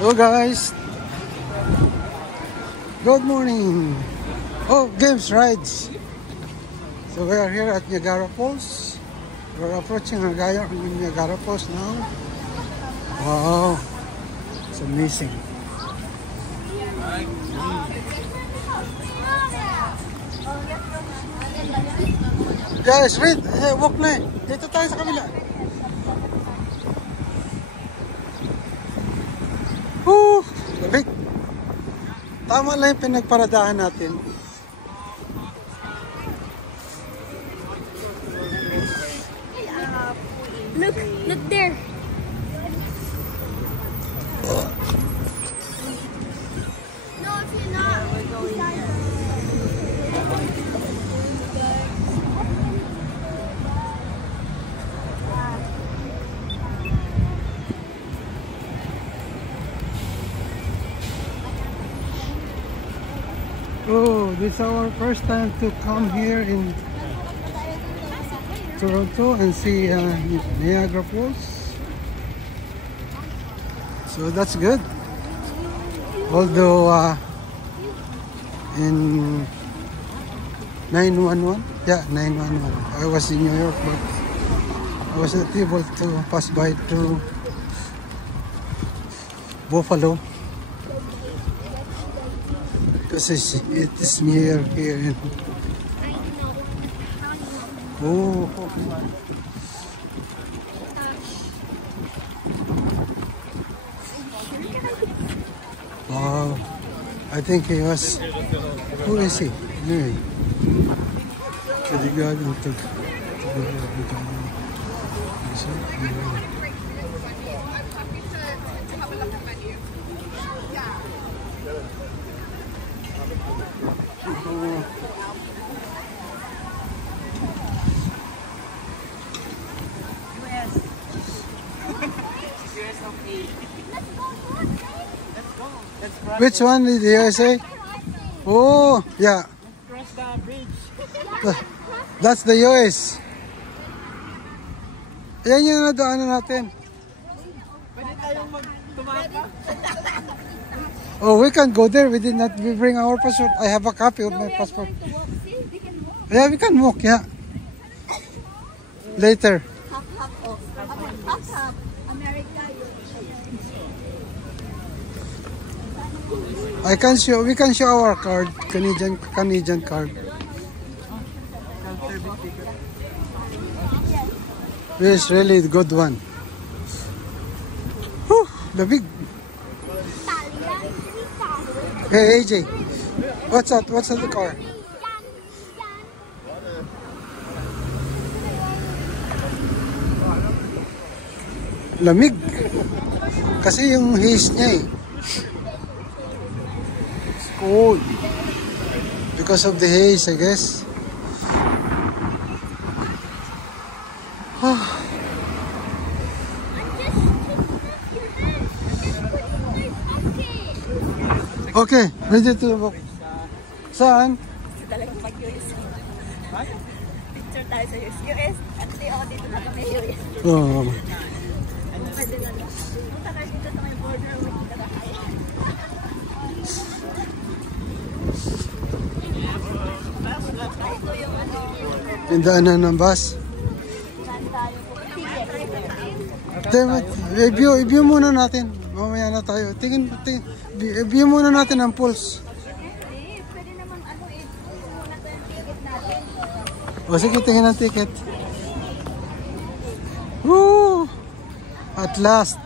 Hello guys, good morning. Oh, games rides. So we are here at Niagara Falls. We're approaching Niagara Falls now. Wow, it's amazing. Guys, wait, walk na eh. Dito tayo sa kabila. Labig. Tama lang yung pinagparadahan natin. Look there. No, if you're not. Oh, this is our first time to come here in Toronto and see Niagara Falls. So that's good. Although in 911, yeah, 911. I was in New York, but I was not able to pass by to Buffalo. Because it is near here. Oh. Wow. I think he was. Who is he? Anyway. Which one is the USA? Oh, yeah. Cross the bridge. That's the US. Yan yung nadaanan natin. Pwede tayong magtumaka? Oh, we can go there. We did not bring our passport. I have a copy of my passport. Yeah, we can walk, yeah. Later. We can show our card, Canadian card. This is really a good one. Whew, the big. Hey AJ, what's that? What's in the car? Lamig. Kasi yung haze niya eh. Cold because of the haze, I guess. Okay, ready to walk. Saan? Talagang pag-US. Picture tayo sa US. At dito na kami US. Oh. Pwede na lang. Punta tayo dito sa may border with Canada. Ito yung ano. Yung daanan ng bus. Saan tayo? I-view muna natin. Mamaya na tayo. I-view muna natin ang pulse. Pwede naman ano eh. Muna tayo yung ticket natin. O sige, tingin ang ticket. Woo! At last.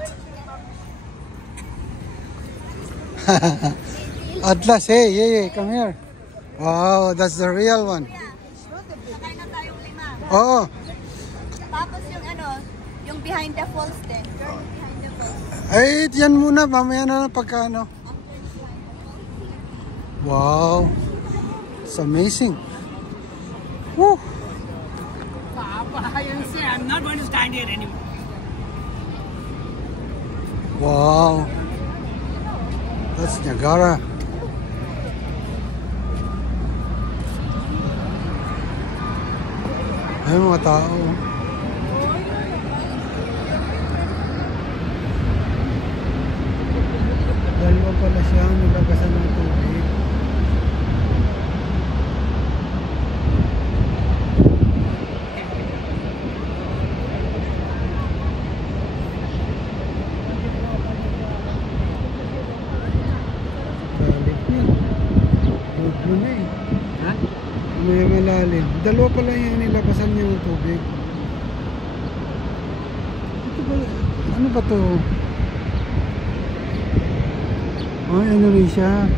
At last. Hey, come here. Wow, that's the real one. Sakay na tayong 5. Oo. Tapos yung ano, yung behind the falls din. Journey behind the falls. Ay, yan muna. Mamaya na lang pagka ano. Wow. It's amazing. Woo! I'm not going to stand here anymore. Wow. That's Niagara. Ay, mga tao. ilalim. Dalawa pala yung nilabasan niya ng tubig. Ito ba, ano ba to? Oh, Indonesia.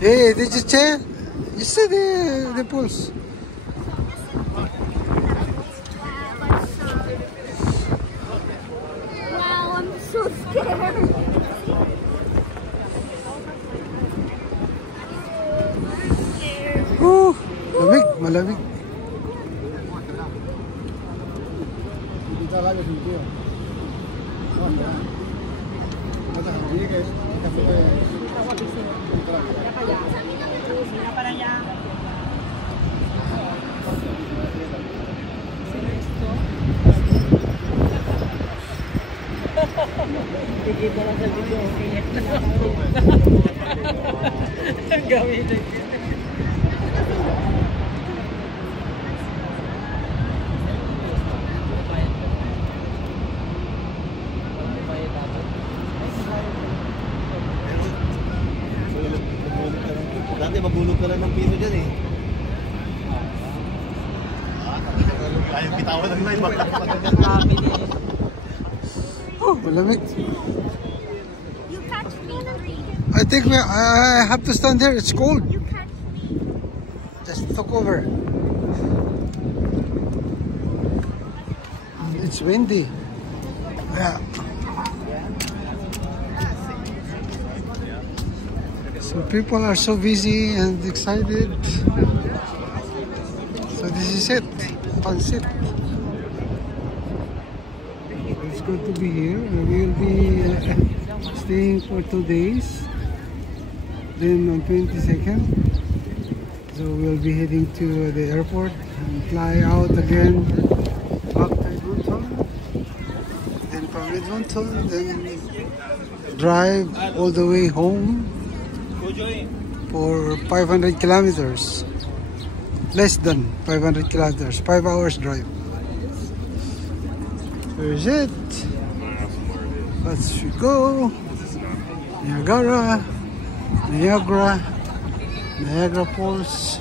Hey, did you check? You see the pulse? Wow, I'm so scared. Malamig, malamig. Gawin na. Dati mabulog ka lang ng piso dyan eh. Ayaw kitawan ng live. Oh, malamig. You catch me. I think I have to stand here. It's cold. You catch me. Just took over. It's windy. Yeah. So people are so busy and excited. So this is it. Pansit. It's good to be here. We will be staying for 2 days. Then on 22nd, so we'll be heading to the airport and fly out again back to Edmonton. Then from Edmonton, then drive all the way home for 500 kilometers. Less than 500 kilometers, 5 hours drive. There's it. Let's go. Niagara Falls.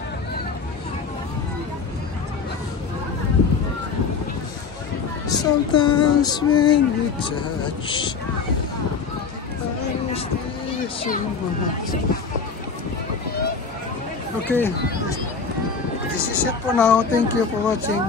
Sometimes when we touch, I still so much. Okay, this is it for now. Thank you for watching.